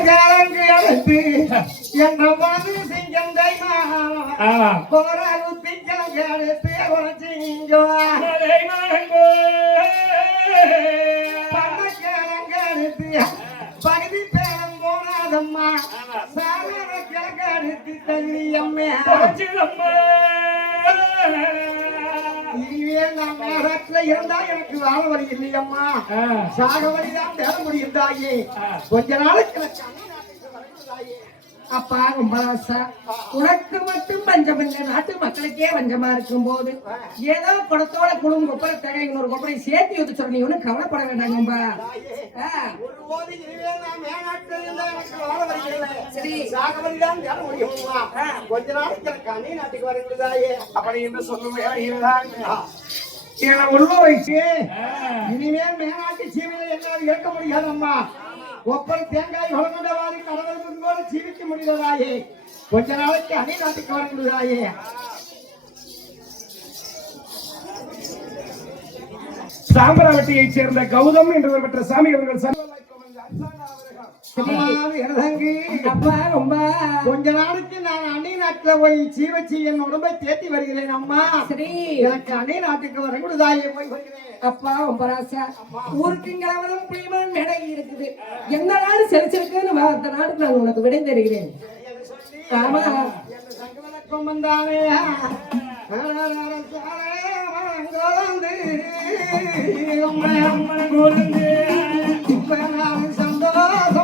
கிழங்கு எடுத்து என்ன மது சிங்கந்தை ஆமா போராது பிக்கிழங்கு எடுத்து உழைச்சி இங்கோ மலை மணங்கோ பண்ண கிழங்கு எடுத்து பகுதி பேரம் போனாதம்மா சாதாரண கிழங்கு எடுத்து தகுதி அம்மே. நான் மேகத்துல இருந்தா எனக்கு வாழ வழி இல்லையம்மா சாக வழிதான் தேட முடியும் தாயே. கொஞ்ச நாளைக்கு எனக்கு அண்ணன் நாட்டுக்கு வரணும் தாயே. அப்பா ரொம்ப ஆசை உனக்கு மட்டும் பஞ்சம் இல்லை. நாட்டு மக்களுக்கே பஞ்சமா இருக்கும் போது ஏதோ குடத்தோட குழுங்கு கொப்பரை தகை இன்னொரு கொப்பரை சேர்த்து ஊத்து சொல்ற. நீ ஒன்றும் கவலைப்பட வேண்டாங்கம்பா. கொஞ்ச நாளைக்கு அண்ணன் நாட்டுக்கு வரணும் தாயே. அப்படி என்று என்னை உள்ள வைத்து ஆ, இனிமேல் மேனாட்டு சீமையில என்னால் இருக்க முடியாதம்மா. ஒப்பனை தேங்காய் வளர்ந்த வாரி கடவுளுக்கு ஜீவிக்க முடிகிறதாயே கொஞ்ச நாளைக்கு அணி நாட்டுக்கு வர முடியாயே சாம்பராவட்டியைச் சேர்ந்த கௌதம் என்று பெற்ற சாமி அவர்கள் சர்வ கொஞ்ச நாளைக்கு நான் அணி நாட்டுல போய் சீவச்சி என் உடம்பை தேத்தி வருகிறேன் அம்மா சரி எனக்கு அணி நாட்டுக்கு வர முடியாதாயே போய் வருகிறேன் அப்பா ரொம்ப ஆசை ஊருக்கு கிழவனும் புளியமான் மேடை இருக்குது எந்த நாடு செலுத்திருக்குன்னு அந்த நாடுக்கு நான் உனக்கு விடை தருகிறேன் ஆமா வந்தானே அம்மன் கோலந்து சந்தோஷம்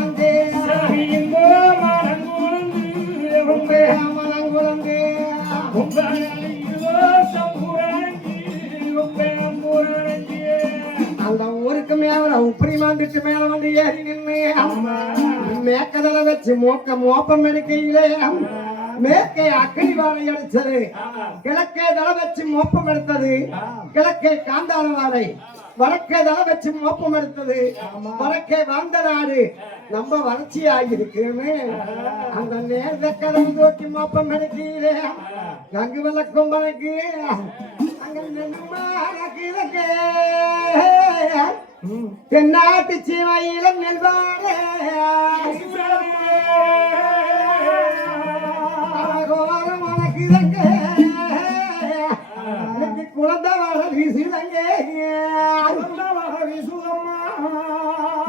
ஊருக்கு மேல உப்பரிமாந்துட்டு மேல வந்து ஏறி நின்று மேக்கதல வச்சு மோக்க மோப்பம் எடுக்கையிலே மேற்கே அக்கடி வாழை அடிச்சது கிழக்கே தலை வச்சு மோப்பம் எடுத்தது கிழக்கே காந்தாள வாழை வடக்கே தலை வச்சு மோப்பம் எடுத்தது வடக்கே வாழ்ந்த நாடு நம்ம வளர்ச்சி ஆகியிருக்குன்னு அந்த நேரத்தை கதவு தோட்டி மோப்பம் எடுக்கிறே கங்கு அங்க நின்று தென்னாட்டு சீமையில நெல்வாரே. அழகோரம் வணக்குதங்க எனக்கு குழந்தை வர வீசுதங்க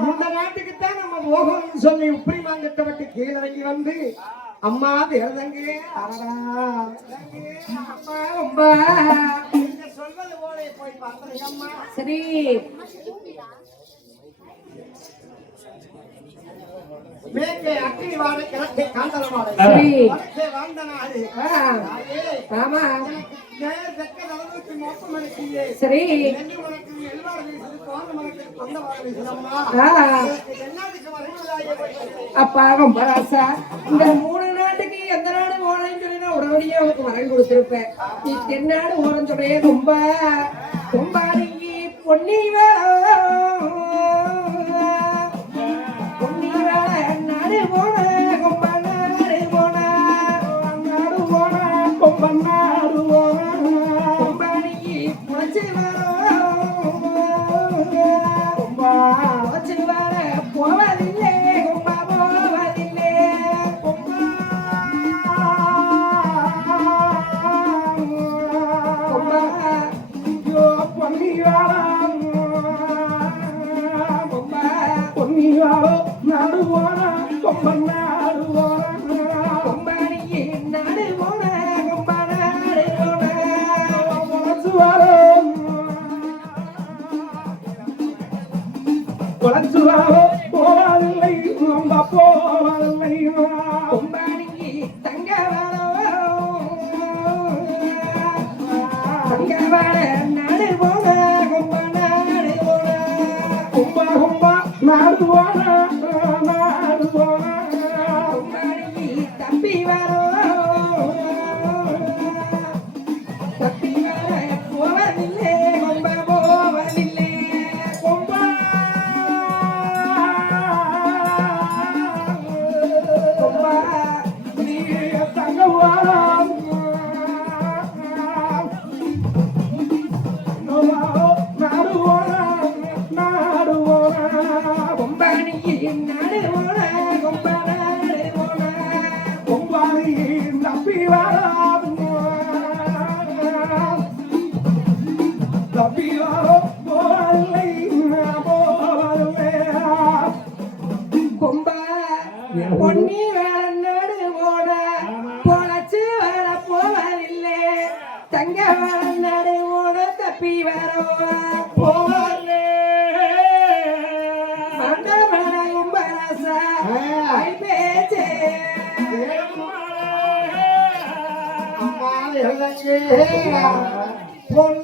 இந்த நாட்டுக்கு தான் நம்ம போகணும்னு சொல்லி உப்பரி மாந்திட்ட விட்டு கீழே இறங்கி வந்து அம்மா விரதங்க அப்பா ரொம்ப சொல்வது போல போய் பார்த்தேன் அம்மா சரி மேற்கே வாடை கிழக்கே சரி. வடக்கே தாயே, ஆமா. எனக்கு நேர் தெற்க தலவுக்கு மோப்பம் அடிக்கியே. சரி நெல்லி உனக்கு வீசுது, மரத்துக்கு வீசுதம்மா. அப்பா ரொம்ப ராசா இந்த மூணு நாட்டுக்கு எந்த நாடு ஓரன்னு சொல்லி நான் உடனடியே உனக்கு வரன் கொடுத்திருப்பேன். நீ தென்னாடு ஓரம் சொல்றே ரொம்ப பொன்னி பொன்னி தங்க நாடு போன Obrigada. அம்மா இறங்கு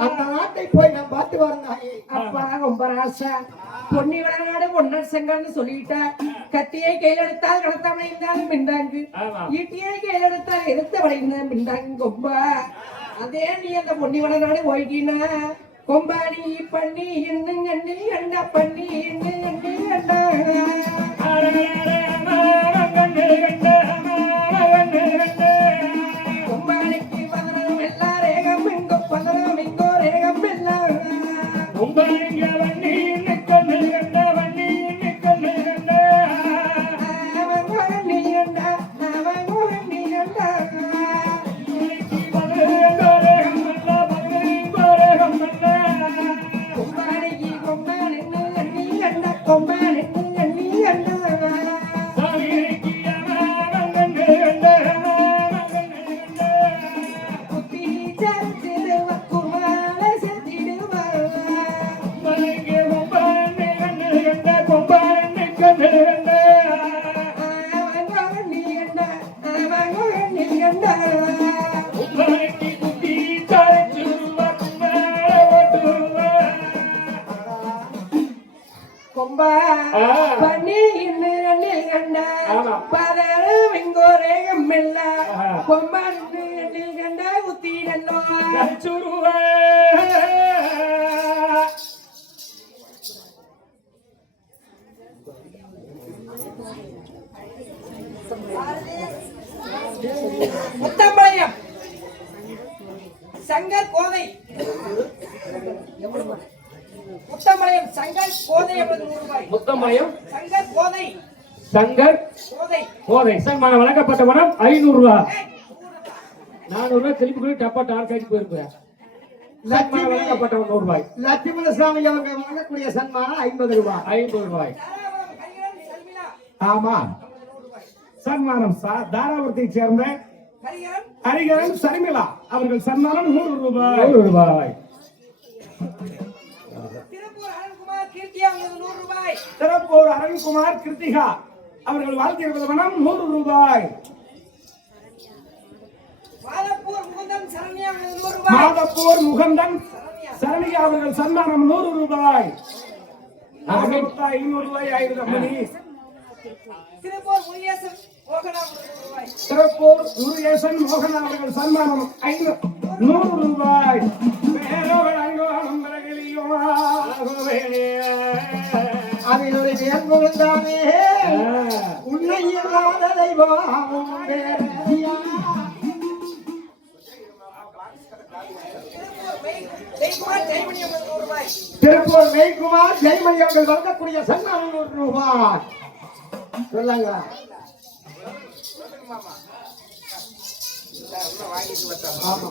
அந்த நாட்டை போய் நான் பார்த்து வரந்தாயே அப்பா ரொம்ப ராசா பொன்னி சங்கம்னு சொல்லிட்டா கத்தியை கையில் எடுத்தால் கடத்தவனை இருந்தாலும் ஆமா. ஈட்டியை கையில் எடுத்தால் எடுத்தவனை இருந்தாலும் மிண்டாங்கு கொம்பா அதே நீ அந்த பொன்னி வளநாடு போயிட்டீனா கொம்பா நீ பண்ணி இன்னும் கண்ணி கண்டா பண்ணி இன்னும் கண்ணி முத்தம்பாளையம். சங்கர் கோதை. முத்தம்பாளையம் சங்கர் கோதை முத்தமயம் சங்கர் கோதை. சங்கர் கோதை. கோதை. சன்மானம் வழங்கப்பட்ட பணம் ஐநூறு ரூபாய் ஏய், நானூறு ரூபாய் திருப்பி கூட டப்பா டார் கழிச்சு போயிருப்பேன் லட்சுமண சாமி அவங்க வழங்கக்கூடிய சன்மானம் ஐம்பது ரூபாய். ஐம்பது ரூபாய். ஆமா. சன்மானம் சா- தாராபுரத்தைச் சேர்ந்த ஹரிகரன் சர்மிளா அவர்கள் சன்மானம் நூறு ரூபாய். நூறு ரூபாய். திருப்பூர் அருண்குமார் கிருத்திகா அவர்கள் வாழ்த்தியிருப்பது பணம் நூறு ரூபாய். மாதப்பூர் முகுந்தன் சரண்யா அவர்கள் சன்மானம் நூறு ரூபாய். ஐநூறு ரூபாய் ஆயிரம் அம்மணி. திருப்பூர் முருகேசன் மோகனா அவர்கள் சன்மானம் ஐநூறு நூறு ரூபாய். தானே. உன்னை இல்லாத தெய்வம் திருப்பூர் மெய்குமார் ஜெயமணி அவர்கள் வழங்கக்கூடிய சன்மானம் நூறு ரூபாய். சொல்லுங்க. ஆமா.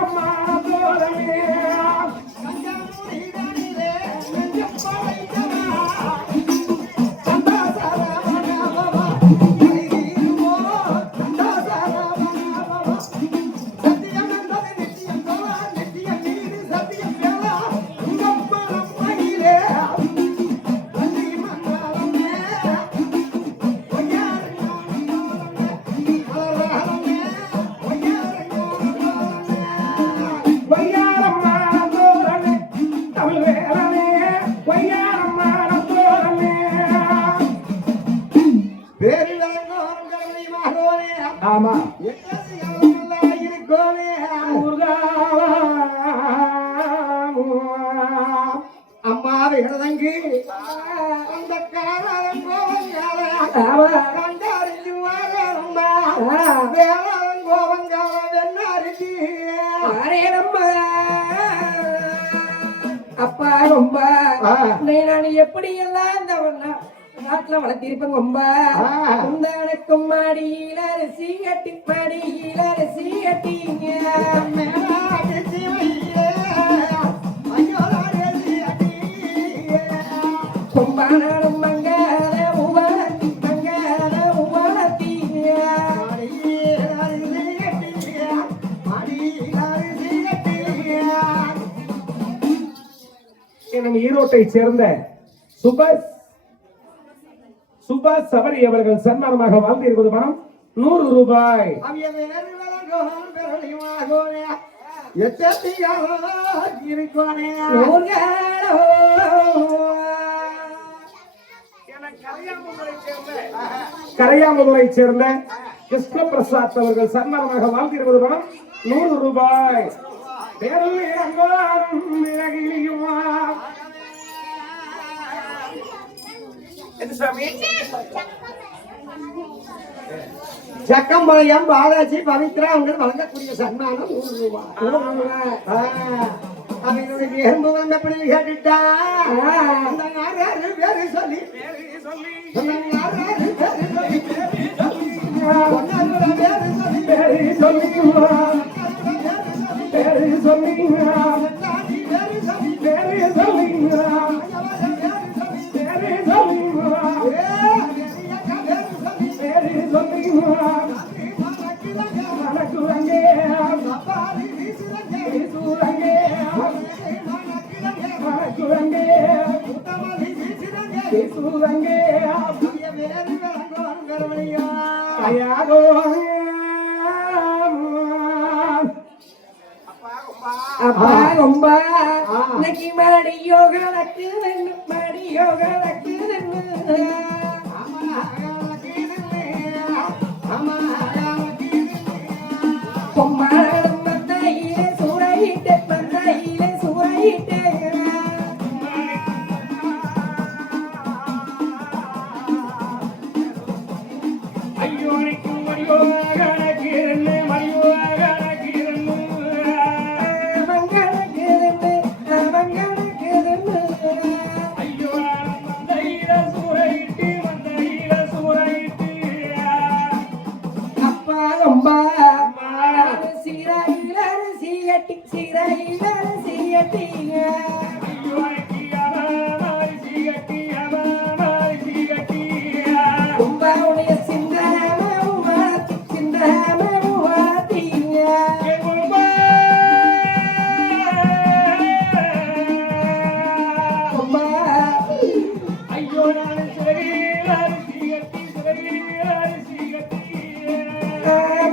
ஆமா. இருக்கோமே அம்மா விரதங்கு அந்த காலம் கண்டறிஞ்சு வரம்மா வேளாண் கோவங்கால வெண்ணாரிக்கு அப்பா ரொம்ப. நான் எப்படி எல்லாம் இந்த நாட்டுல வளர்த்திருப்பேன் ரொம்ப. ஆ. உந்தானுக்கும் மாடியில அரிசி கட்டி மாடியில அரிசி கட்டிங்க. கொம்பானாலும் மங்காத உவளத்தி மங்காத உவளத்தீங்க நம்ம ஈரோட்டை சேர்ந்த சுபாஷ் சுபாஷ் சபரி அவர்கள் சன்மானமாக வாழ்ந்திருப்பது பணம் நூறு ரூபாய். இருக்கோனே சேர்ந்த கிருஷ்ண பிரசாத் அவர்கள் சன்மானமாக வாழ்ந்திருப்பது பணம் நூறு ரூபாய். பேரல் இறங்காரும் சக்கம்பாளையம் பாலாஜி பவித்ரா அவங்க வழங்கக்கூடிய சன்மானம் நூறு ரூபாய். அவங்களுடைய எறும்புகள் எப்படி கேட்டுட்டா? சொல்லி? சொல்லி? அப்பா ரொம்ப இன்னைக்கு மாடி யோகா நடக்குது மாடி யோகா நடக்குது ஆமா, ஆமா,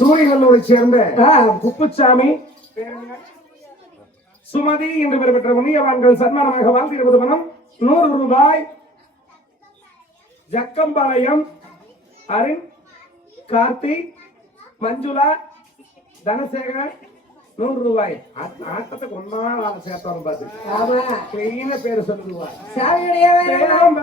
சூரியநல்லூரை சேர்ந்த குப்புச்சாமி சுமதி என்று பெயர் பெற்ற முனியவான்கள் சன்மானமாக வாழ்ந்திருப்பது பணம் நூறு ரூபாய் ஜக்கம்பாளையம் அருண் கார்த்தி மஞ்சுளா தனசேகரன் நூறு ரூபாய். ஆட்ட- ஆட்டத்துக்கு ஒன்னா நாள் சேர்த்தவன் பார்த்து கிளீன பேரு சொல்லுவாய் சாமியுடைய வேலை பேரம்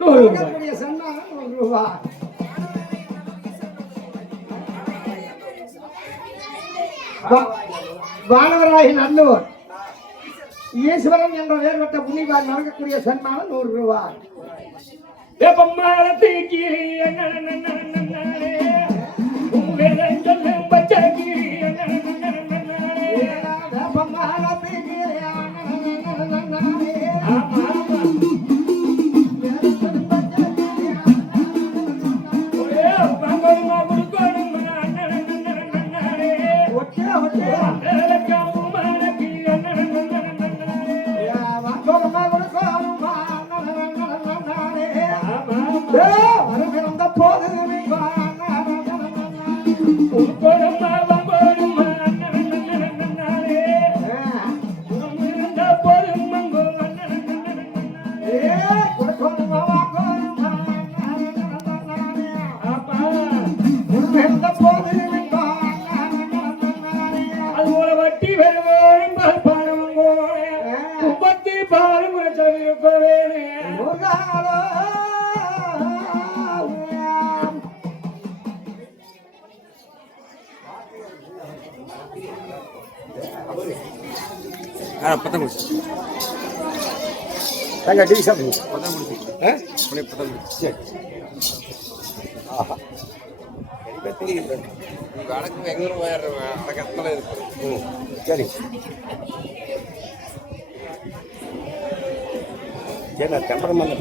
நூறு ரூபாய் சன்மானம் நூறு ரூபாய் வா- வானவராய் நல்லூர் ஈஸ்வரன் என்ற வேறுபட்ட புனிவார் நடக்கக்கூடிய சன்மானம் நூறு ரூபாய் வேப்பமரத்தி முப்பத்தி பால் இருக்க வேணும் முருகாலோ ஆ பத்தம் குடிச்சு தங்க டீ சாப்பிடுங்க பத்தம் குடிச்சு ஆ? அப்படியே பத்தம் குடிச்சு சரி ஆஹா வடக்கு எங்க போயிடுறேன் அந்த கஷ்டம் இருக்கு ம் சரி சரி நான் டெம்பரமெண்ட்